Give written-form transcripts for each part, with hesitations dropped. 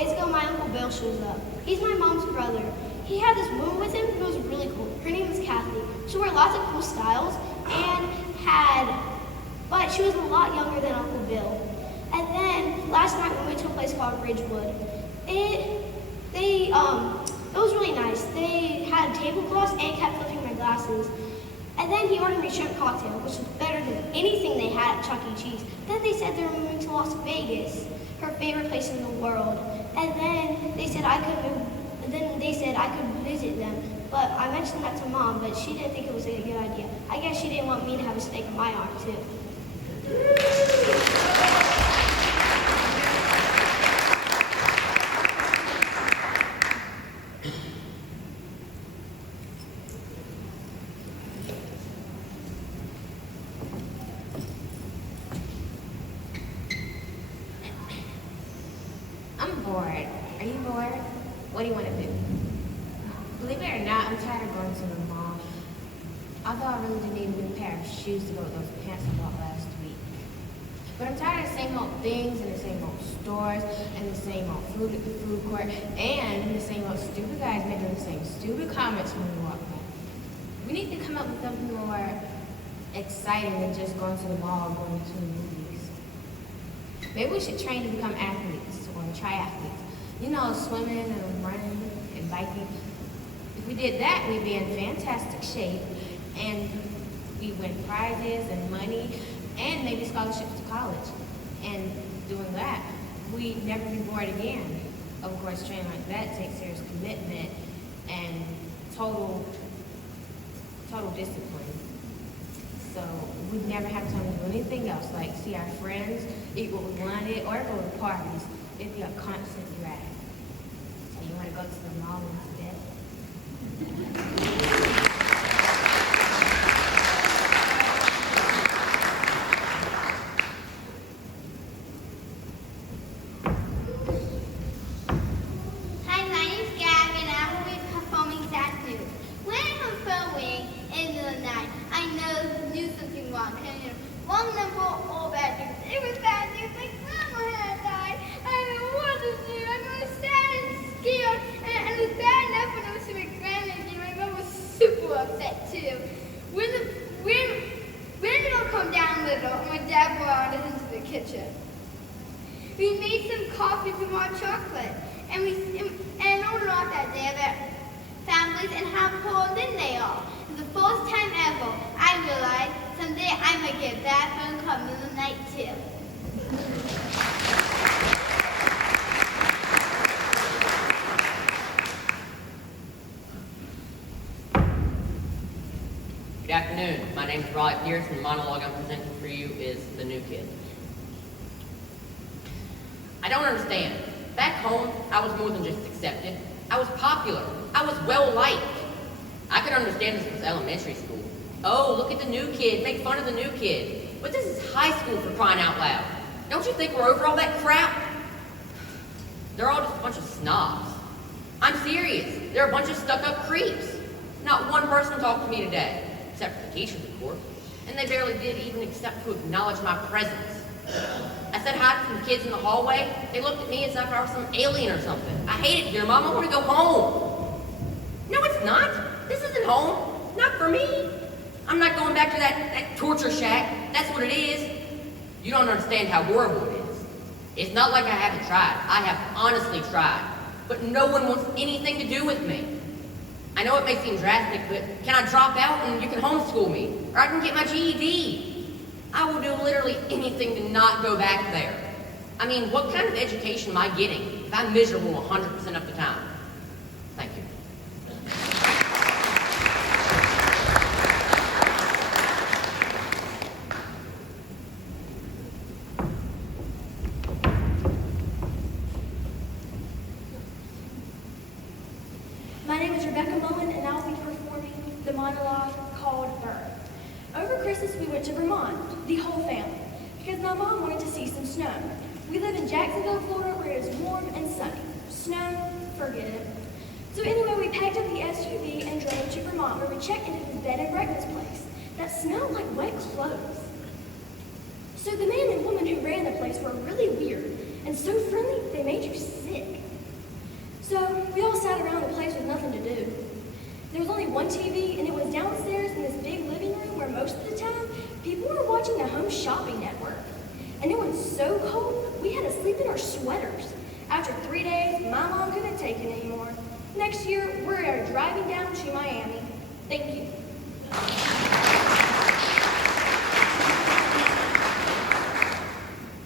days ago, my Uncle Bill shows up. He's my mom's brother. He had this woman with him who was really cool. Her name was Kathy. She wore lots of cool styles but she was a lot younger than Uncle Bill. And then last night we went to a place called Ridgewood. It was really nice. They had tablecloths and kept flipping my glasses. And then he ordered me shrimp cocktail, which was better than anything they had at Chuck E. Cheese. Then they said they were moving to Las Vegas, her favorite place in the world. And then they said I could visit them. But I mentioned that to Mom, but she didn't think it was a good idea. I guess she didn't want me to have a snake in my arm, too. I'm bored. Are you bored? What do you want to do? Believe it or not, I'm tired of going to the mall. Although I really did need a new pair of shoes to go with those pants I bought last week. But I'm tired of the same old things and the same old stores and the same old food at the food court and the same old stupid guys making the same stupid comments when we walk by. We need to come up with something more exciting than just going to the mall or going to the movies. Maybe we should train to become athletes or triathletes. You know, swimming and running and biking. If we did that, we'd be in fantastic shape and we'd win prizes and money and maybe scholarships to college. And doing that, we'd never be bored again. Of course, training like that takes serious commitment and total discipline. So we'd never have time to do anything else, like see our friends, eat what we wanted, or go to parties. It'd be a constant drag. So you want to go to the mall instead? Hi, my name's Gab, and I will be performing this afternoon. When I'm filming in the night, I know knew something wrong. And one number all bad news. It was bad news, like Grandma had died. I don't know what to do. I'm really sad and scared. And it was bad enough when I was to my grandma again. My mom was super upset too. When it all calmed down a little, my dad brought us into the kitchen. We made some coffee from our chocolate, and ordered off that day about families and how poor and thin they are. For the first time ever, I realized someday I might get a bad phone call in the night too. Good afternoon. My name is Rod Pierce, and the monologue I'm presenting for you is The New Kid. I don't understand. Back home, I was more than just accepted. I was popular. I was well-liked. I could understand this was elementary school. Oh, look at the new kid. Make fun of the new kid. But this is high school, for crying out loud. Don't you think we're over all that crap? They're all just a bunch of snobs. I'm serious. They're a bunch of stuck-up creeps. Not one person talked to me today. Except for the teachers, of course. And they barely did even accept to acknowledge my presence. I said hi to some kids in the hallway. They looked at me as if I was some alien or something. I hate it here, Mom. I want to go home. No, it's not. This isn't home. Not for me. I'm not going back to that torture shack. That's what it is. You don't understand how horrible it is. It's not like I haven't tried. I have honestly tried. But no one wants anything to do with me. I know it may seem drastic, but can I drop out and you can homeschool me? Or I can get my GED. I will do literally anything to not go back there. I mean, what kind of education am I getting if I'm miserable 100% of the time? Thank you. My name is Rebecca Mullen, and I'll be performing the monologue called Bird. Over Christmas, we went to Vermont, the whole family, because my mom wanted to see some snow. We live in Jacksonville, Florida, where it is warm and sunny. Snow, forget it. So anyway, we packed up the SUV and drove to Vermont, where we checked into this bed and breakfast place that smelled like wet clothes. So the man and woman who ran the place were really weird and so friendly they made you sick. one TV, and it was downstairs in this big living room where most of the time people were watching the Home Shopping Network. And it was so cold, we had to sleep in our sweaters. After 3 days, my mom couldn't take it anymore. Next year, we're driving down to Miami. Thank you.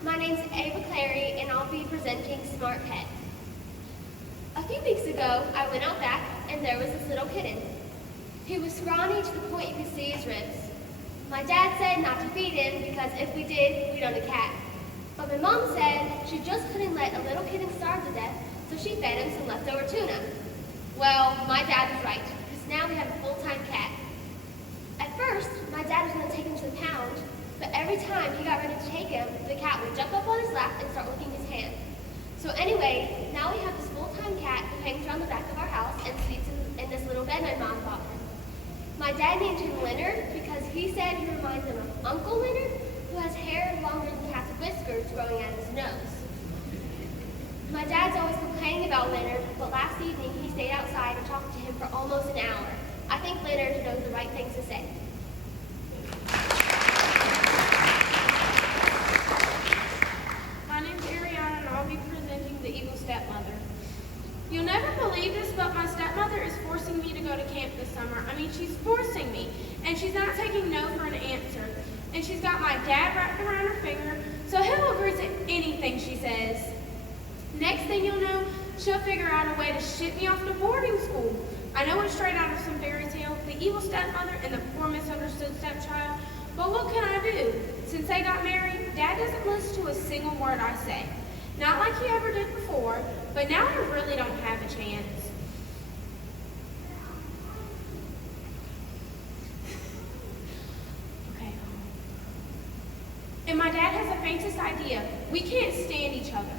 My name's Ava Clary, and I'll be presenting Smartpet. A few weeks ago, I went out back, and there was this little kitten. He was scrawny to the point you could see his ribs. My dad said not to feed him because if we did, we'd own a cat. But my mom said she just couldn't let a little kitten starve to death, so she fed him some leftover tuna. Well, my dad was right, because now we have a full-time cat. At first, my dad was going to take him to the pound, but every time he got ready to take him, the cat would jump up on his lap and start licking his hand. So anyway, now we have this full-time cat who hangs around the back of our house and sleeps in this little bed my mom bought him. My dad named him Leonard because he said he reminds him of Uncle Leonard, who has hair longer than cats with whiskers growing out of his nose. My dad's always complaining about Leonard, but last evening he stayed outside and talked to him for almost an hour. I think Leonard knows the right things to say. My name's Ariana, and I'll be presenting The Evil Stepmother. You'll never believe this, but my stepmother is forcing me to go to camp this summer. I mean, she's forcing me, and she's not taking no for an answer. And she's got my dad wrapped around her finger, so he'll agree to anything she says. Next thing you'll know, she'll figure out a way to ship me off to boarding school. I know it's straight out of some fairy tale, the evil stepmother and the poor misunderstood stepchild, but what can I do? Since they got married, Dad doesn't listen to a single word I say. Not like he ever did before, but now I really don't have a chance. Okay. And my dad has the faintest idea. We can't stand each other.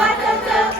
What does the